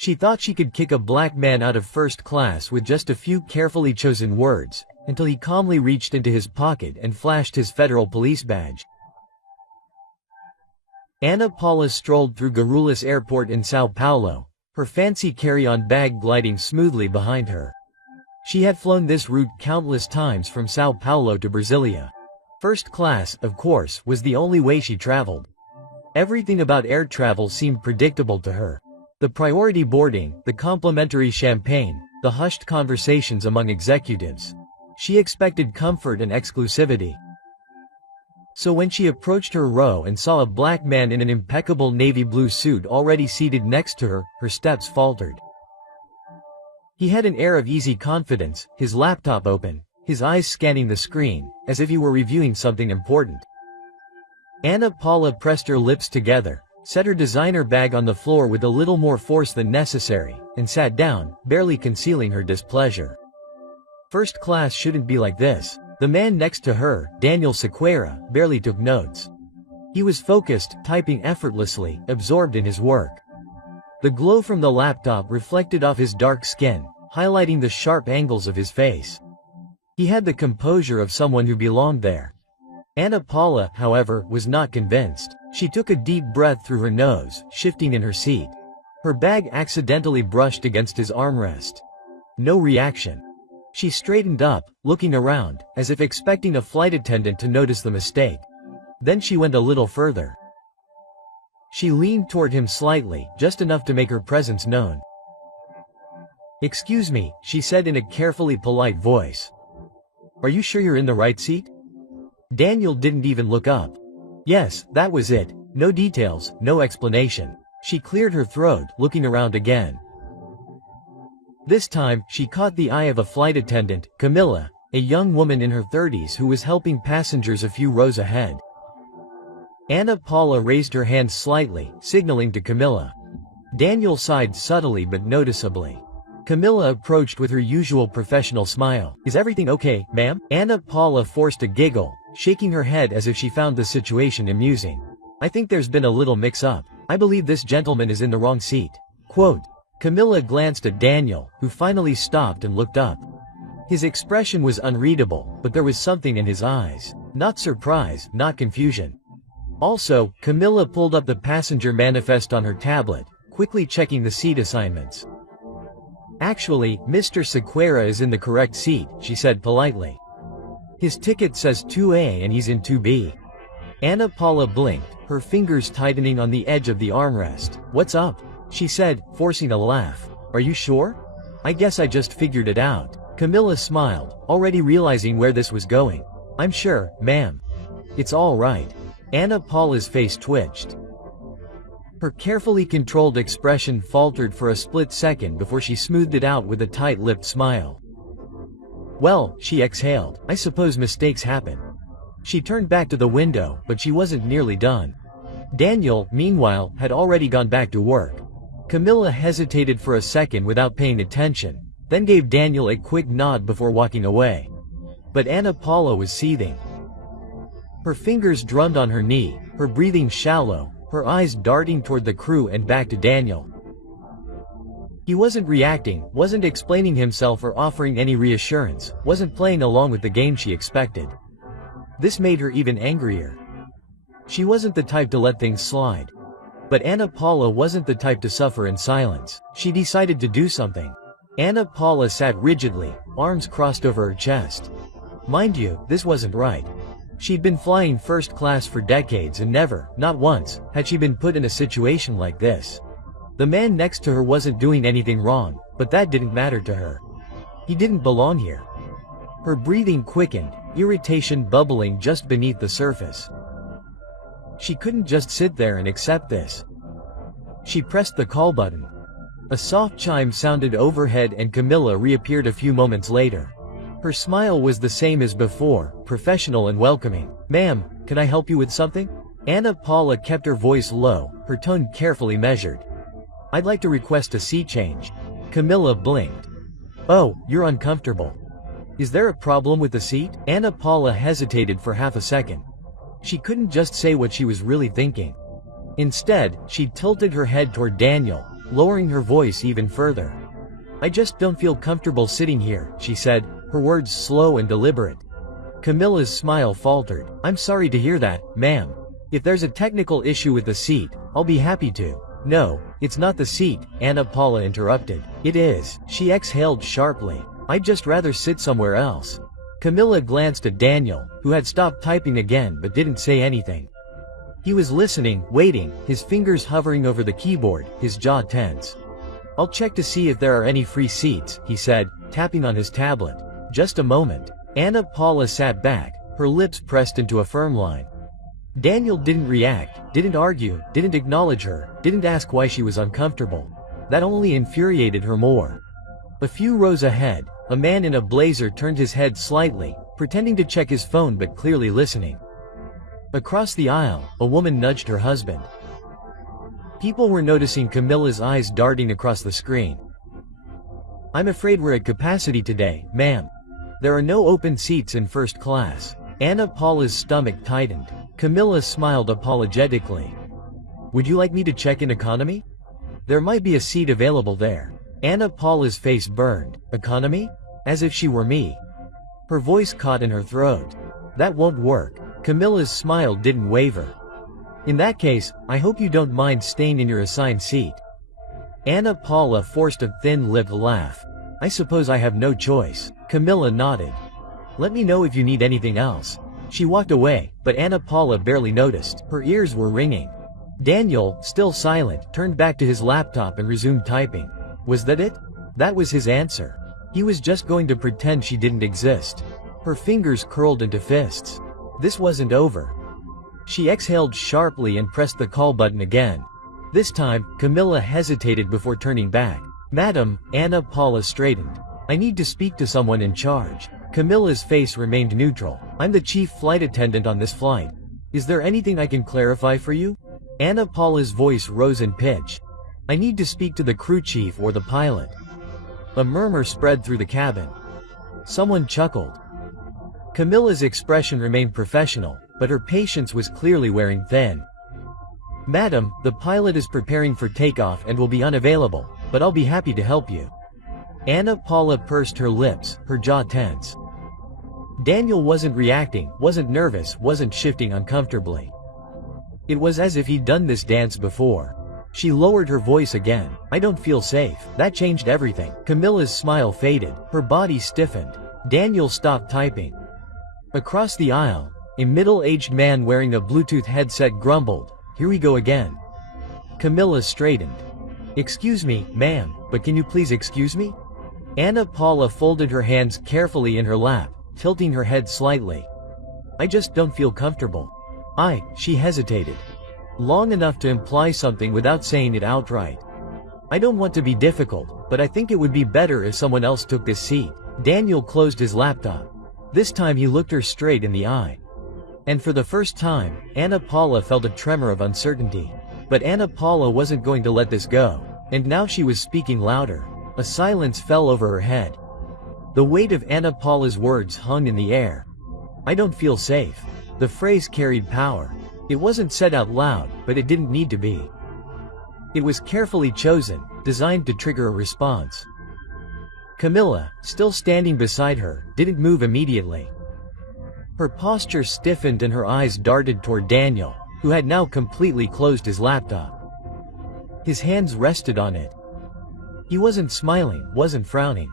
She thought she could kick a black man out of first class with just a few carefully chosen words, until he calmly reached into his pocket and flashed his federal police badge. Ana Paula strolled through Guarulhos Airport in São Paulo, her fancy carry-on bag gliding smoothly behind her. She had flown this route countless times from São Paulo to Brasilia. First class, of course, was the only way she traveled. Everything about air travel seemed predictable to her. The priority boarding, the complimentary champagne, the hushed conversations among executives. She expected comfort and exclusivity. So when she approached her row and saw a black man in an impeccable navy blue suit already seated next to her, her steps faltered. He had an air of easy confidence, his laptop open, his eyes scanning the screen, as if he were reviewing something important. Ana Paula pressed her lips together, set her designer bag on the floor with a little more force than necessary, and sat down, barely concealing her displeasure. First class shouldn't be like this. The man next to her, Daniel Sequeira, barely took notes. He was focused, typing effortlessly, absorbed in his work. The glow from the laptop reflected off his dark skin, highlighting the sharp angles of his face. He had the composure of someone who belonged there. Ana Paula, however, was not convinced. She took a deep breath through her nose, shifting in her seat. Her bag accidentally brushed against his armrest. No reaction. She straightened up, looking around, as if expecting a flight attendant to notice the mistake. Then she went a little further. She leaned toward him slightly, just enough to make her presence known. "Excuse me," she said in a carefully polite voice. "Are you sure you're in the right seat?" Daniel didn't even look up. Yes, that was it. No details, no explanation. She cleared her throat, looking around again. This time, she caught the eye of a flight attendant, Camilla, a young woman in her 30s who was helping passengers a few rows ahead. Ana Paula raised her hand slightly, signaling to Camilla. Daniel sighed subtly but noticeably. Camilla approached with her usual professional smile. "Is everything okay, ma'am?" Ana Paula forced a giggle, shaking her head as if she found the situation amusing. "I think there's been a little mix-up. I believe this gentleman is in the wrong seat." Quote. Camilla glanced at Daniel, who finally stopped and looked up. His expression was unreadable, but there was something in his eyes. Not surprise, not confusion. Also, Camilla pulled up the passenger manifest on her tablet, quickly checking the seat assignments. "Actually, Mr. Sequeira is in the correct seat," she said politely. "His ticket says 2A and he's in 2B. Ana Paula blinked, her fingers tightening on the edge of the armrest. "What's up?" she said, forcing a laugh. "Are you sure? I guess I just figured it out." Camilla smiled, already realizing where this was going. "I'm sure, ma'am. It's all right." Ana Paula's face twitched. Her carefully controlled expression faltered for a split second before she smoothed it out with a tight-lipped smile. "Well," she exhaled, "I suppose mistakes happen." She turned back to the window, but she wasn't nearly done. Daniel, meanwhile, had already gone back to work. Camilla hesitated for a second without paying attention, then gave Daniel a quick nod before walking away. But Ana Paula was seething. Her fingers drummed on her knee, her breathing shallow, her eyes darting toward the crew and back to Daniel. He wasn't reacting, wasn't explaining himself or offering any reassurance, wasn't playing along with the game she expected. This made her even angrier. She wasn't the type to let things slide. But Ana Paula wasn't the type to suffer in silence. She decided to do something. Ana Paula sat rigidly, arms crossed over her chest. Mind you, this wasn't right. She'd been flying first class for decades and never, not once, had she been put in a situation like this. The man next to her wasn't doing anything wrong, but that didn't matter to her. He didn't belong here. Her breathing quickened, irritation bubbling just beneath the surface. She couldn't just sit there and accept this. She pressed the call button. A soft chime sounded overhead and Camilla reappeared a few moments later. Her smile was the same as before, professional and welcoming. "Ma'am, can I help you with something?" Ana Paula kept her voice low, her tone carefully measured. "I'd like to request a seat change." Camilla blinked. "Oh, you're uncomfortable. Is there a problem with the seat?" Ana Paula hesitated for half a second. She couldn't just say what she was really thinking. Instead, she tilted her head toward Daniel, lowering her voice even further. "I just don't feel comfortable sitting here," she said, her words slow and deliberate. Camilla's smile faltered. "I'm sorry to hear that, ma'am. If there's a technical issue with the seat, I'll be happy to." "No, it's not the seat," Ana Paula interrupted. "It is." She exhaled sharply. "I'd just rather sit somewhere else." Camilla glanced at Daniel, who had stopped typing again but didn't say anything. He was listening, waiting, his fingers hovering over the keyboard, his jaw tense. "I'll check to see if there are any free seats," he said, tapping on his tablet. "Just a moment." Ana Paula sat back, her lips pressed into a firm line. Daniel didn't react, didn't argue, didn't acknowledge her, didn't ask why she was uncomfortable. That only infuriated her more. A few rows ahead, a man in a blazer turned his head slightly, pretending to check his phone but clearly listening. Across the aisle, a woman nudged her husband. People were noticing Camilla's eyes darting across the screen. "I'm afraid we're at capacity today, ma'am. There are no open seats in first class." Ana Paula's stomach tightened. Camilla smiled apologetically. "Would you like me to check in economy? There might be a seat available there." Ana Paula's face burned. "Economy? As if she were me." Her voice caught in her throat. "That won't work." Camilla's smile didn't waver. "In that case, I hope you don't mind staying in your assigned seat." Ana Paula forced a thin-lipped laugh. "I suppose I have no choice." Camilla nodded. "Let me know if you need anything else." She walked away, but Ana Paula barely noticed. Her ears were ringing. Daniel, still silent, turned back to his laptop and resumed typing. Was that it? That was his answer. He was just going to pretend she didn't exist. Her fingers curled into fists. This wasn't over. She exhaled sharply and pressed the call button again. This time, Camilla hesitated before turning back. "Madam," Ana Paula straightened. "I need to speak to someone in charge." Camilla's face remained neutral. "I'm the chief flight attendant on this flight. Is there anything I can clarify for you?" Ana Paula's voice rose in pitch. "I need to speak to the crew chief or the pilot." A murmur spread through the cabin. Someone chuckled. Camilla's expression remained professional, but her patience was clearly wearing thin. "Madam, the pilot is preparing for takeoff and will be unavailable, but I'll be happy to help you." Ana Paula pursed her lips, her jaw tense. Daniel wasn't reacting, wasn't nervous, wasn't shifting uncomfortably. It was as if he'd done this dance before. She lowered her voice again. "I don't feel safe." That changed everything. Camilla's smile faded, her body stiffened. Daniel stopped typing. Across the aisle, a middle-aged man wearing a Bluetooth headset grumbled, "Here we go again." Camilla straightened. "Excuse me, ma'am, but can you please excuse me?" Ana Paula folded her hands carefully in her lap, tilting her head slightly. "I just don't feel comfortable." She hesitated. Long enough to imply something without saying it outright. "I don't want to be difficult, but I think it would be better if someone else took this seat." Daniel closed his laptop. This time he looked her straight in the eye. And for the first time, Ana Paula felt a tremor of uncertainty. But Ana Paula wasn't going to let this go. And now she was speaking louder. A silence fell over her head. The weight of Ana Paula's words hung in the air. "I don't feel safe." The phrase carried power. It wasn't said out loud, but it didn't need to be. It was carefully chosen, designed to trigger a response. Camilla, still standing beside her, didn't move immediately. Her posture stiffened and her eyes darted toward Daniel, who had now completely closed his laptop. His hands rested on it. He wasn't smiling, wasn't frowning.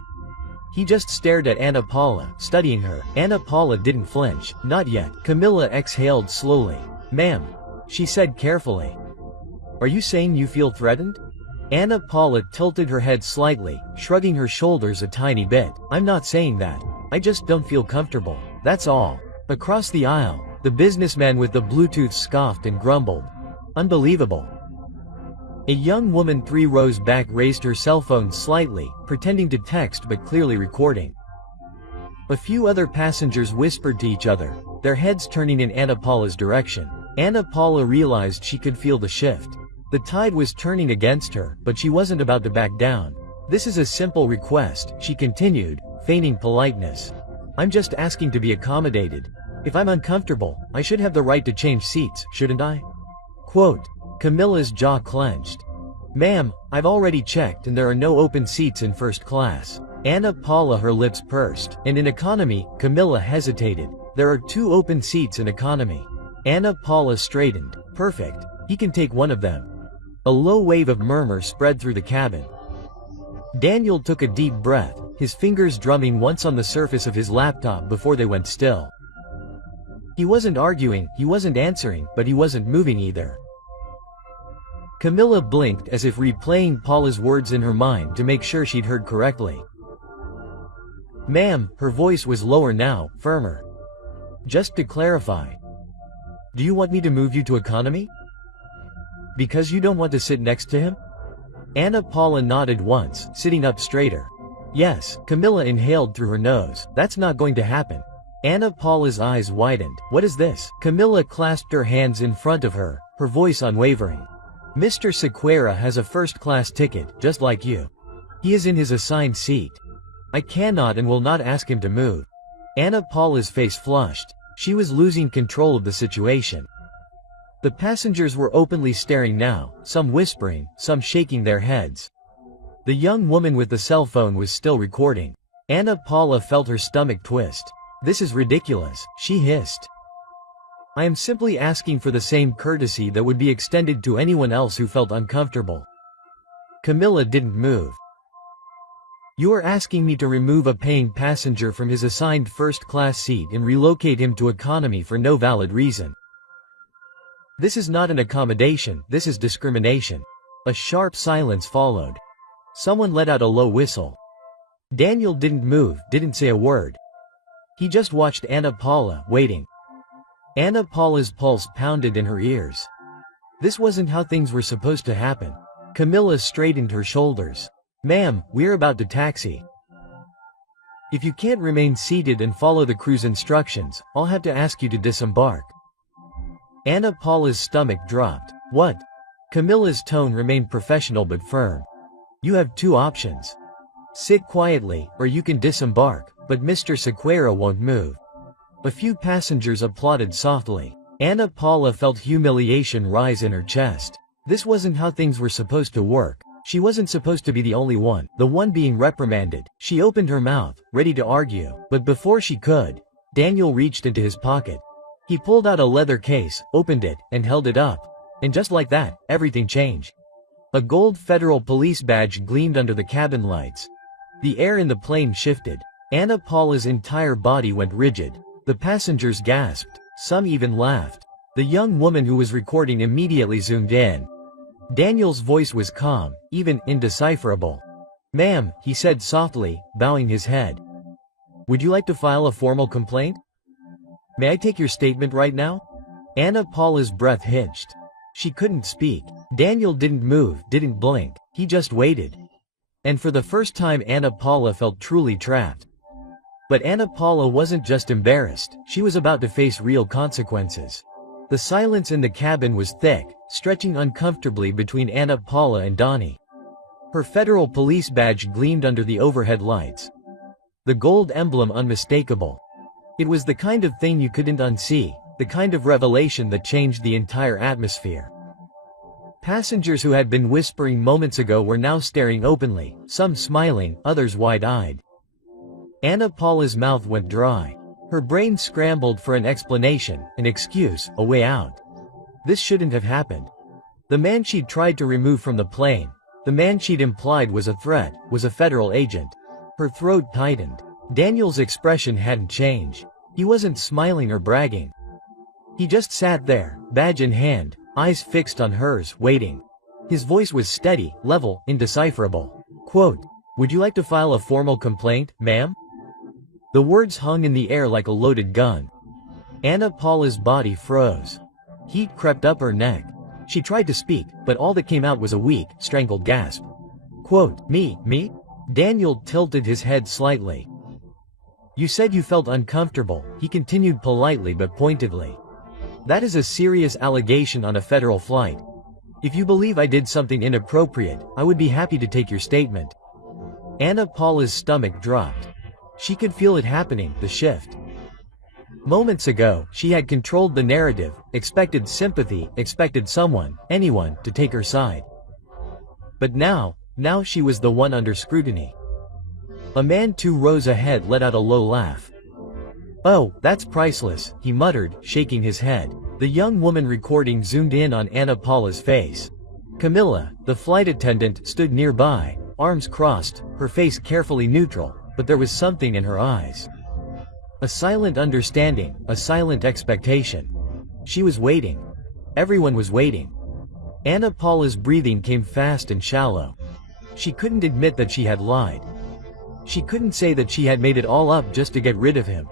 He just stared at Ana Paula, studying her. Ana Paula didn't flinch. "Not yet." Camilla exhaled slowly. "Ma'am," she said carefully. "Are you saying you feel threatened?" Ana Paula tilted her head slightly, shrugging her shoulders a tiny bit. "I'm not saying that. I just don't feel comfortable. That's all." Across the aisle, the businessman with the Bluetooth scoffed and grumbled. "Unbelievable." A young woman 3 rows back raised her cell phone slightly, pretending to text but clearly recording. A few other passengers whispered to each other, their heads turning in Ana Paula's direction. Ana Paula realized she could feel the shift. The tide was turning against her, but she wasn't about to back down. "This is a simple request," she continued, feigning politeness. "I'm just asking to be accommodated. If I'm uncomfortable, I should have the right to change seats, shouldn't I?" Quote. Camilla's jaw clenched. Ma'am, I've already checked and there are no open seats in first class. Anna Paula, her lips pursed. And in economy, Camilla hesitated. There are 2 open seats in economy. Anna Paula straightened. Perfect. He can take one of them. A low wave of murmur spread through the cabin. Daniel took a deep breath, his fingers drumming once on the surface of his laptop before they went still. He wasn't arguing, he wasn't answering, but he wasn't moving either. Camilla blinked as if replaying Paula's words in her mind to make sure she'd heard correctly. Ma'am, her voice was lower now, firmer. Just to clarify. Do you want me to move you to economy? Because you don't want to sit next to him? Anna Paula nodded once, sitting up straighter. Yes, Camilla inhaled through her nose. That's not going to happen. Anna Paula's eyes widened. What is this? Camilla clasped her hands in front of her, her voice unwavering. Mr. Sequeira has a first-class ticket, just like you. He is in his assigned seat. I cannot and will not ask him to move. Anna Paula's face flushed. She was losing control of the situation. The passengers were openly staring now, some whispering, some shaking their heads. The young woman with the cell phone was still recording. Anna Paula felt her stomach twist. This is ridiculous, she hissed. I am simply asking for the same courtesy that would be extended to anyone else who felt uncomfortable. Camilla didn't move. You are asking me to remove a paying passenger from his assigned first-class seat and relocate him to economy for no valid reason. This is not an accommodation, this is discrimination. A sharp silence followed. Someone let out a low whistle. Daniel didn't move, didn't say a word. He just watched Anna Paula, waiting. Anna Paula's pulse pounded in her ears. This wasn't how things were supposed to happen. Camilla straightened her shoulders. Ma'am, we're about to taxi. If you can't remain seated and follow the crew's instructions, I'll have to ask you to disembark. Anna Paula's stomach dropped. What? Camilla's tone remained professional but firm. You have 2 options. Sit quietly, or you can disembark, but Mr. Sequeira won't move. A few passengers applauded softly. Anna Paula felt humiliation rise in her chest. This wasn't how things were supposed to work. She wasn't supposed to be the only one, the one being reprimanded. She opened her mouth, ready to argue, but before she could, Daniel reached into his pocket. He pulled out a leather case, opened it, and held it up. And just like that, everything changed. A gold federal police badge gleamed under the cabin lights. The air in the plane shifted. Anna Paula's entire body went rigid. The passengers gasped. Some even laughed. The young woman who was recording immediately zoomed in. Daniel's voice was calm, even indecipherable. Ma'am, he said softly, bowing his head. Would you like to file a formal complaint? May I take your statement right now? Anna Paula's breath hitched. She couldn't speak. Daniel didn't move, didn't blink. He just waited. And for the first time Anna Paula felt truly trapped. But Anna Paula wasn't just embarrassed, she was about to face real consequences. The silence in the cabin was thick, stretching uncomfortably between Anna Paula and Donnie. Her federal police badge gleamed under the overhead lights. The gold emblem unmistakable. It was the kind of thing you couldn't unsee, the kind of revelation that changed the entire atmosphere. Passengers who had been whispering moments ago were now staring openly, some smiling, others wide-eyed. Anna Paula's mouth went dry. Her brain scrambled for an explanation, an excuse, a way out. This shouldn't have happened. The man she'd tried to remove from the plane, the man she'd implied was a threat, was a federal agent. Her throat tightened. Daniel's expression hadn't changed. He wasn't smiling or bragging. He just sat there, badge in hand, eyes fixed on hers, waiting. His voice was steady, level, indecipherable. Quote, "Would you like to file a formal complaint, ma'am?" The words hung in the air like a loaded gun. Anna Paula's body froze. Heat crept up her neck. She tried to speak, but all that came out was a weak, strangled gasp. Quote, Me? Daniel tilted his head slightly. You said you felt uncomfortable, he continued politely but pointedly. That is a serious allegation on a federal flight. If you believe I did something inappropriate, I would be happy to take your statement. Anna Paula's stomach dropped. She could feel it happening, the shift. Moments ago, she had controlled the narrative, expected sympathy, expected someone, anyone, to take her side. But now she was the one under scrutiny. A man 2 rows ahead let out a low laugh. "Oh, that's priceless," he muttered, shaking his head. The young woman recording zoomed in on Ana Paula's face. Camilla, the flight attendant, stood nearby, arms crossed, her face carefully neutral, but there was something in her eyes. A silent understanding, a silent expectation. She was waiting. Everyone was waiting. Ana Paula's breathing came fast and shallow. She couldn't admit that she had lied. She couldn't say that she had made it all up just to get rid of him.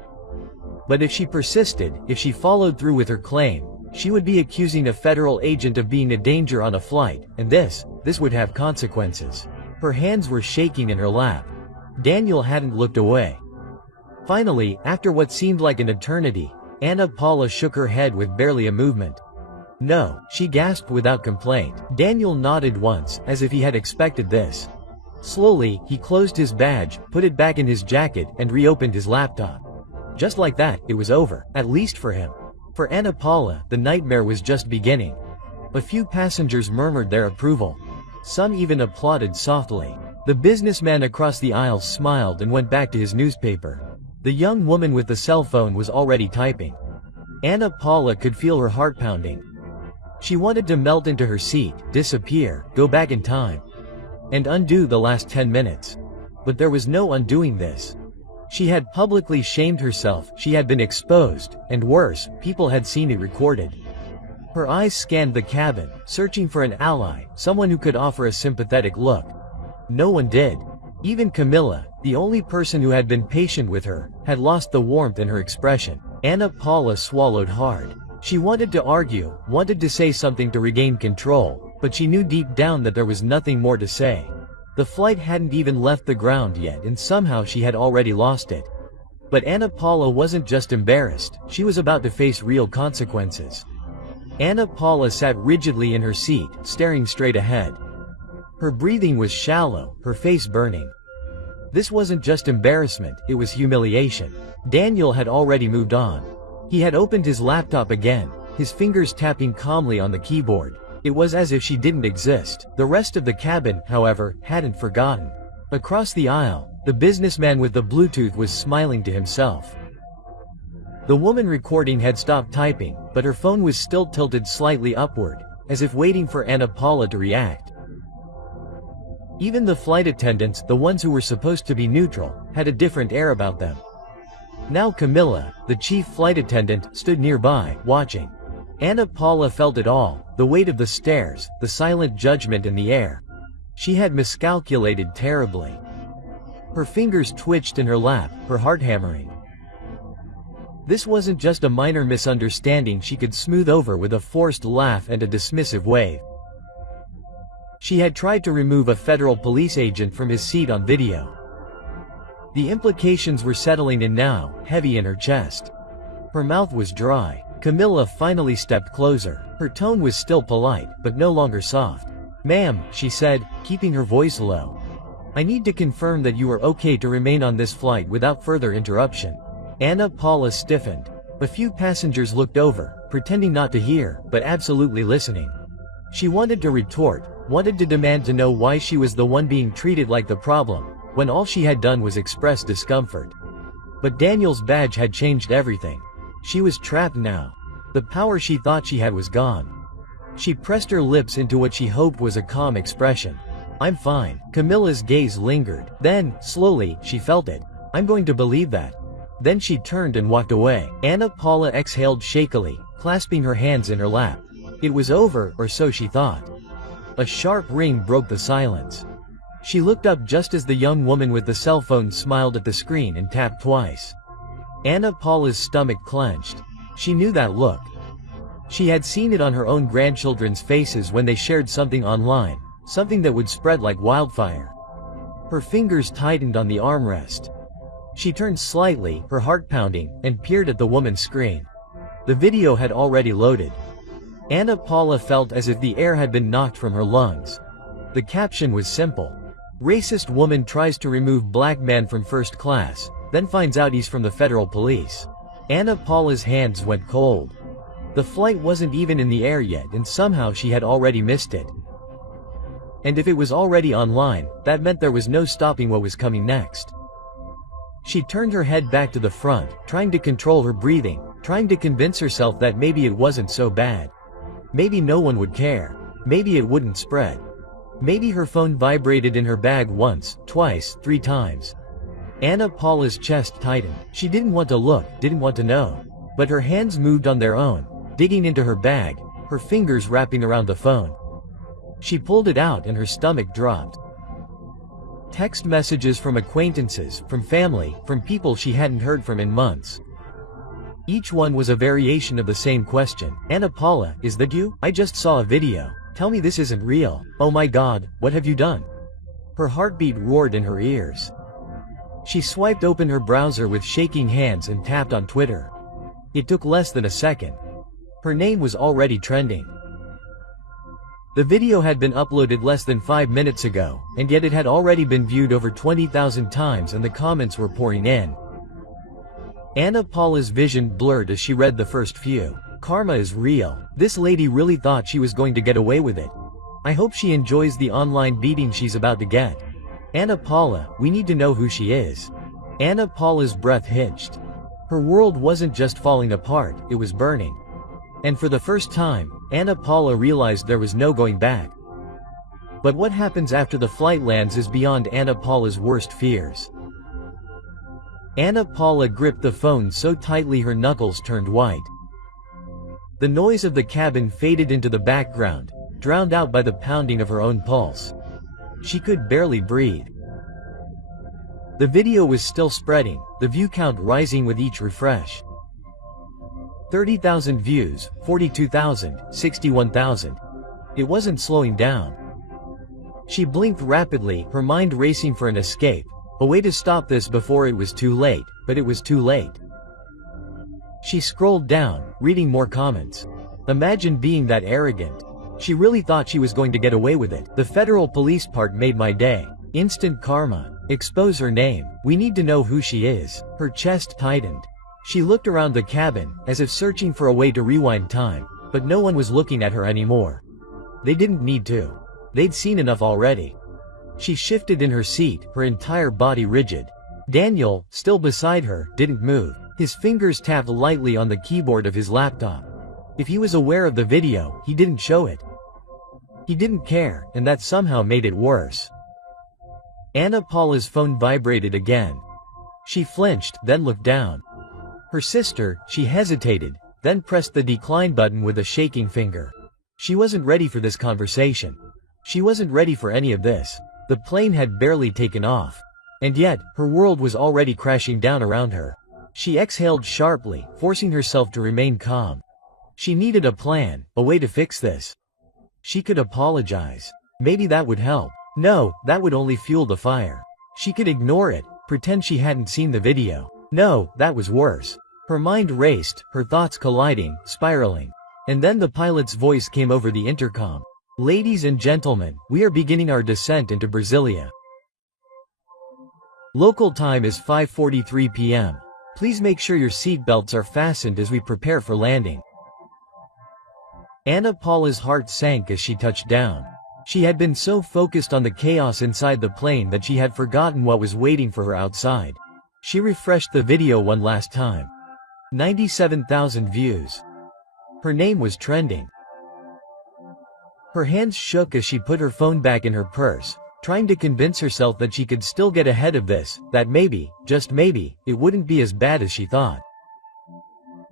But if she persisted, if she followed through with her claim, she would be accusing a federal agent of being a danger on a flight, and this would have consequences. Her hands were shaking in her lap. Daniel hadn't looked away. Finally, after what seemed like an eternity, Ana Paula shook her head with barely a movement. "No," she gasped without complaint. Daniel nodded once, as if he had expected this. Slowly, he closed his badge, put it back in his jacket, and reopened his laptop. Just like that, it was over, at least for him. For Ana Paula, the nightmare was just beginning. A few passengers murmured their approval. Some even applauded softly. The businessman across the aisle smiled and went back to his newspaper. The young woman with the cell phone was already typing. Ana Paula could feel her heart pounding. She wanted to melt into her seat, disappear, go back in time, and undo the last 10 minutes. But there was no undoing this. She had publicly shamed herself, she had been exposed, and worse, people had seen it recorded. Her eyes scanned the cabin, searching for an ally, someone who could offer a sympathetic look. No one did. Even Camilla, the only person who had been patient with her, had lost the warmth in her expression. Ana Paula swallowed hard. She wanted to argue, wanted to say something to regain control, but she knew deep down that there was nothing more to say. The flight hadn't even left the ground yet, and somehow she had already lost it. But Ana Paula wasn't just embarrassed, she was about to face real consequences. Ana Paula sat rigidly in her seat, staring straight ahead. Her breathing was shallow, her face burning. This wasn't just embarrassment, it was humiliation. Daniel had already moved on. He had opened his laptop again, his fingers tapping calmly on the keyboard. It was as if she didn't exist. The rest of the cabin, however, hadn't forgotten. Across the aisle, the businessman with the Bluetooth was smiling to himself. The woman recording had stopped typing, but her phone was still tilted slightly upward, as if waiting for Ana Paula to react. Even the flight attendants, the ones who were supposed to be neutral, had a different air about them. Now Camilla, the chief flight attendant, stood nearby, watching. Ana Paula felt it all, the weight of the stares, the silent judgment in the air. She had miscalculated terribly. Her fingers twitched in her lap, her heart hammering. This wasn't just a minor misunderstanding she could smooth over with a forced laugh and a dismissive wave. She had tried to remove a federal police agent from his seat on video. The implications were settling in now, heavy in her chest. Her mouth was dry. Camilla finally stepped closer. Her tone was still polite, but no longer soft. "Ma'am," she said, keeping her voice low. "I need to confirm that you are okay to remain on this flight without further interruption." Ana Paula stiffened. A few passengers looked over, pretending not to hear, but absolutely listening. She wanted to retort, wanted to demand to know why she was the one being treated like the problem, when all she had done was express discomfort. But Daniel's badge had changed everything. She was trapped now. The power she thought she had was gone. She pressed her lips into what she hoped was a calm expression. "I'm fine." Camilla's gaze lingered. Then, slowly, she felt it. "I'm going to believe that." Then she turned and walked away. Ana Paula exhaled shakily, clasping her hands in her lap. It was over, or so she thought. A sharp ring broke the silence. She looked up just as the young woman with the cell phone smiled at the screen and tapped twice. Ana Paula's stomach clenched. She knew that look. She had seen it on her own grandchildren's faces when they shared something online, something that would spread like wildfire. Her fingers tightened on the armrest. She turned slightly, her heart pounding, and peered at the woman's screen. The video had already loaded. Ana Paula felt as if the air had been knocked from her lungs. The caption was simple. "Racist woman tries to remove black man from first class, then finds out he's from the federal police." Ana Paula's hands went cold. The flight wasn't even in the air yet, and somehow she had already missed it. And if it was already online, that meant there was no stopping what was coming next. She turned her head back to the front, trying to control her breathing, trying to convince herself that maybe it wasn't so bad. Maybe no one would care. Maybe it wouldn't spread. Maybe her phone vibrated in her bag once, twice, 3 times. Ana Paula's chest tightened. She didn't want to look, didn't want to know. But her hands moved on their own, digging into her bag, her fingers wrapping around the phone. She pulled it out and her stomach dropped. Text messages from acquaintances, from family, from people she hadn't heard from in months. Each one was a variation of the same question. Ana Paula, is that you? I just saw a video. Tell me this isn't real. Oh my God, what have you done? Her heartbeat roared in her ears. She swiped open her browser with shaking hands and tapped on Twitter. It took less than a second. Her name was already trending. The video had been uploaded less than 5 minutes ago, and yet it had already been viewed over 20,000 times and the comments were pouring in. Ana Paula's vision blurred as she read the first few. Karma is real. This lady really thought she was going to get away with it. I hope she enjoys the online beating she's about to get. Ana Paula, we need to know who she is. Ana Paula's breath hitched. Her world wasn't just falling apart, it was burning. And for the first time, Ana Paula realized there was no going back. But what happens after the flight lands is beyond Ana Paula's worst fears. Ana Paula gripped the phone so tightly her knuckles turned white. The noise of the cabin faded into the background, drowned out by the pounding of her own pulse. She could barely breathe. The video was still spreading, the view count rising with each refresh. 30,000 views, 42,000, 61,000. It wasn't slowing down. She blinked rapidly, her mind racing for an escape, a way to stop this before it was too late, but it was too late. She scrolled down, reading more comments. Imagine being that arrogant. She really thought she was going to get away with it. The federal police part made my day. Instant karma. Expose her name. We need to know who she is. Her chest tightened. She looked around the cabin, as if searching for a way to rewind time, but no one was looking at her anymore. They didn't need to. They'd seen enough already. She shifted in her seat, her entire body rigid. Daniel, still beside her, didn't move. His fingers tapped lightly on the keyboard of his laptop. If he was aware of the video, he didn't show it. He didn't care, and that somehow made it worse. Ana Paula's phone vibrated again. She flinched, then looked down. Her sister, she hesitated, then pressed the decline button with a shaking finger. She wasn't ready for this conversation. She wasn't ready for any of this. The plane had barely taken off. And yet, her world was already crashing down around her. She exhaled sharply, forcing herself to remain calm. She needed a plan, a way to fix this. She could apologize. Maybe that would help. No, that would only fuel the fire. She could ignore it, pretend she hadn't seen the video. No, that was worse. Her mind raced, her thoughts colliding, spiraling. And then the pilot's voice came over the intercom. Ladies and gentlemen, we are beginning our descent into Brasilia. Local time is 5:43 p.m. Please make sure your seatbelts are fastened as we prepare for landing. Ana Paula's heart sank as she touched down. She had been so focused on the chaos inside the plane that she had forgotten what was waiting for her outside. She refreshed the video one last time. 97,000 views. Her name was trending. Her hands shook as she put her phone back in her purse, trying to convince herself that she could still get ahead of this, that maybe, just maybe, it wouldn't be as bad as she thought.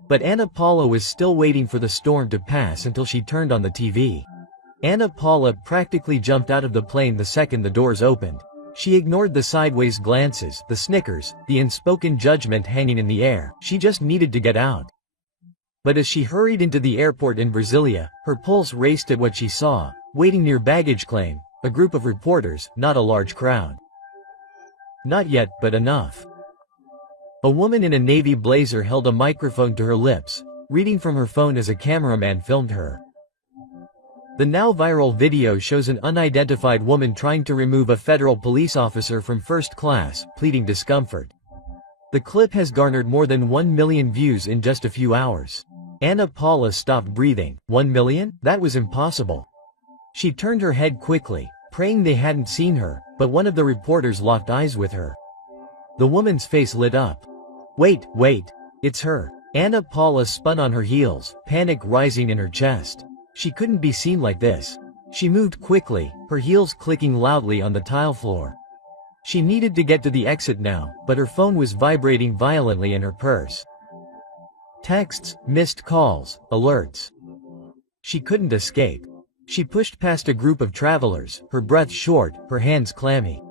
But Ana Paula was still waiting for the storm to pass until she turned on the TV. Ana Paula practically jumped out of the plane the second the doors opened. She ignored the sideways glances, the snickers, the unspoken judgment hanging in the air. She just needed to get out. But as she hurried into the airport in Brasilia, her pulse raced at what she saw, waiting near baggage claim, a group of reporters, not a large crowd. Not yet, but enough. A woman in a navy blazer held a microphone to her lips, reading from her phone as a cameraman filmed her. The now viral video shows an unidentified woman trying to remove a federal police officer from first class, pleading discomfort. The clip has garnered more than 1 million views in just a few hours. Ana Paula stopped breathing. 1 million? That was impossible. She turned her head quickly, praying they hadn't seen her, but one of the reporters locked eyes with her. The woman's face lit up. Wait, it's her. Ana Paula spun on her heels, panic rising in her chest. She couldn't be seen like this. She moved quickly, her heels clicking loudly on the tile floor. She needed to get to the exit now, but her phone was vibrating violently in her purse. Texts, missed calls, alerts. She couldn't escape. She pushed past a group of travelers, her breath short, her hands clammy.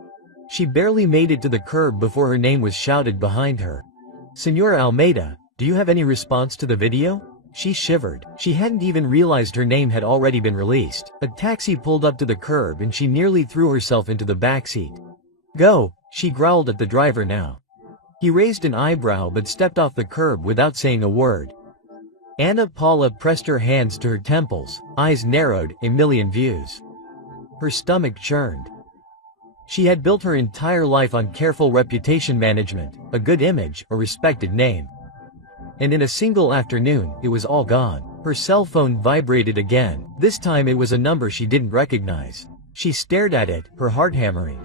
She barely made it to the curb before her name was shouted behind her. Senora Almeida, do you have any response to the video? She shivered. She hadn't even realized her name had already been released. A taxi pulled up to the curb and she nearly threw herself into the backseat. Go, she growled at the driver now. He raised an eyebrow but stepped off the curb without saying a word. Ana Paula pressed her hands to her temples, eyes narrowed, a million views. Her stomach churned. She had built her entire life on careful reputation management, a good image, a respected name. And in a single afternoon, it was all gone. Her cell phone vibrated again. This time it was a number she didn't recognize. She stared at it, her heart hammering.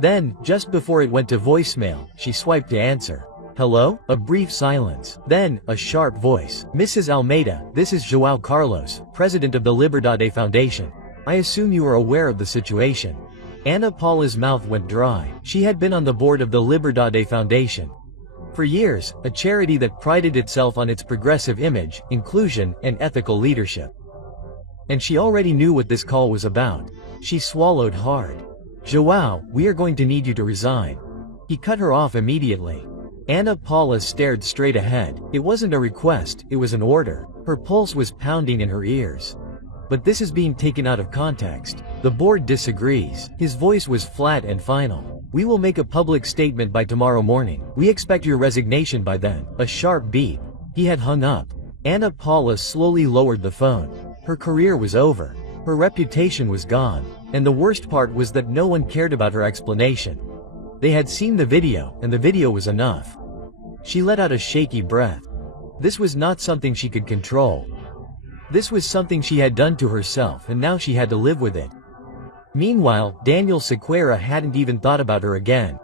Then, just before it went to voicemail, she swiped to answer. Hello? A brief silence. Then, a sharp voice. Mrs. Almeida, this is João Carlos, president of the Liberdade Foundation. I assume you are aware of the situation. Ana Paula's mouth went dry. She had been on the board of the Liberdade Foundation for years, a charity that prided itself on its progressive image, inclusion, and ethical leadership. And she already knew what this call was about. She swallowed hard. João, we are going to need you to resign. He cut her off immediately. Ana Paula stared straight ahead. It wasn't a request, it was an order. Her pulse was pounding in her ears. But this is being taken out of context. The board disagrees. His voice was flat and final. We will make a public statement by tomorrow morning. We expect your resignation by then. A sharp beep. He had hung up. Ana Paula slowly lowered the phone. Her career was over. Her reputation was gone. And the worst part was that no one cared about her explanation. They had seen the video, and the video was enough. She let out a shaky breath. This was not something she could control. This was something she had done to herself, and now she had to live with it. Meanwhile, Daniel Sequeira hadn't even thought about her again.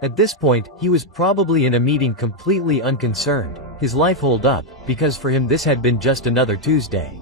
At this point, he was probably in a meeting completely unconcerned. His life holed up, because for him this had been just another Tuesday.